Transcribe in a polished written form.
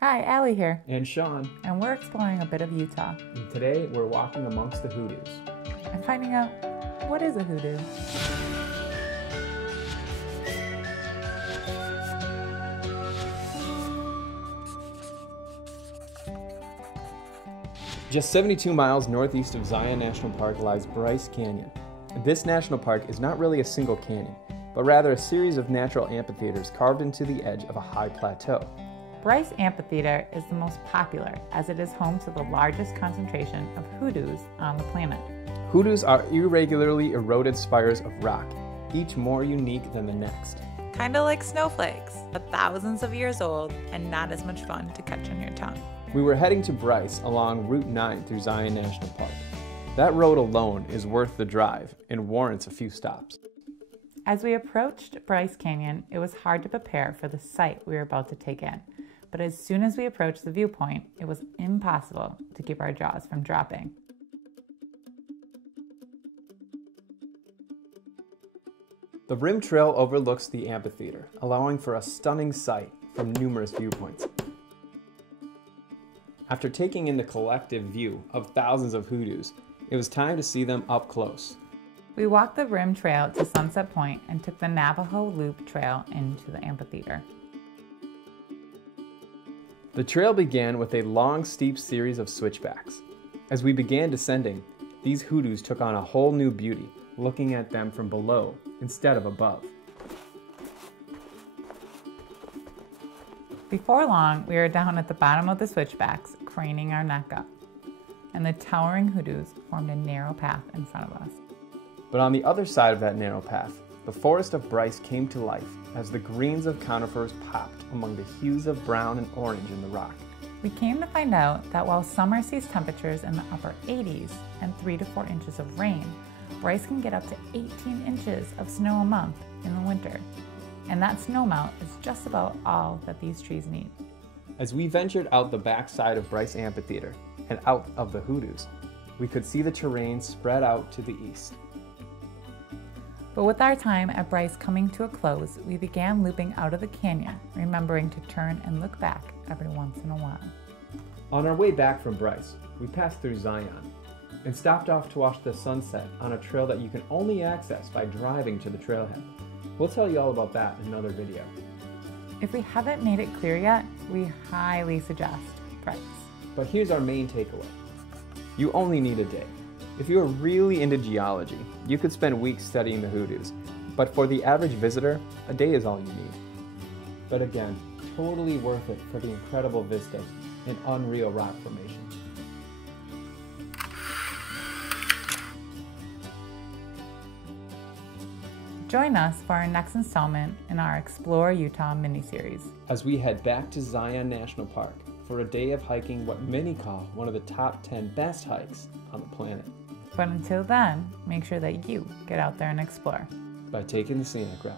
Hi, Allie here. And Shawn. And we're exploring a bit of Utah. And today we're walking amongst the hoodoos. And finding out, what is a hoodoo? Just 72 miles northeast of Zion National Park lies Bryce Canyon. This national park is not really a single canyon, but rather a series of natural amphitheaters carved into the edge of a high plateau. Bryce Amphitheater is the most popular as it is home to the largest concentration of hoodoos on the planet. Hoodoos are irregularly eroded spires of rock, each more unique than the next. Kinda like snowflakes, but thousands of years old and not as much fun to catch on your tongue. We were heading to Bryce along Route 9 through Zion National Park. That road alone is worth the drive and warrants a few stops. As we approached Bryce Canyon, it was hard to prepare for the sight we were about to take in. But as soon as we approached the viewpoint, it was impossible to keep our jaws from dropping. The rim trail overlooks the amphitheater, allowing for a stunning sight from numerous viewpoints. After taking in the collective view of thousands of hoodoos, it was time to see them up close. We walked the rim trail to Sunset Point and took the Navajo Loop Trail into the amphitheater. The trail began with a long, steep series of switchbacks. As we began descending, these hoodoos took on a whole new beauty, looking at them from below instead of above. Before long, we were down at the bottom of the switchbacks, craning our neck up, and the towering hoodoos formed a narrow path in front of us. But on the other side of that narrow path, the forest of Bryce came to life as the greens of conifers popped among the hues of brown and orange in the rock. We came to find out that while summer sees temperatures in the upper 80s and 3 to 4 inches of rain, Bryce can get up to 18 inches of snow a month in the winter. And that snowmelt is just about all that these trees need. As we ventured out the back side of Bryce Amphitheater and out of the hoodoos, we could see the terrain spread out to the east. But with our time at Bryce coming to a close, we began looping out of the canyon, remembering to turn and look back every once in a while. On our way back from Bryce, we passed through Zion and stopped off to watch the sunset on a trail that you can only access by driving to the trailhead. We'll tell you all about that in another video. If we haven't made it clear yet, we highly suggest Bryce. But here's our main takeaway. You only need a day. If you are really into geology, you could spend weeks studying the hoodoos. But for the average visitor, a day is all you need. But again, totally worth it for the incredible vistas and unreal rock formation. Join us for our next installment in our Explore Utah mini-series, as we head back to Zion National Park for a day of hiking what many call one of the top 10 best hikes on the planet. But until then, make sure that you get out there and explore by taking the scenic route.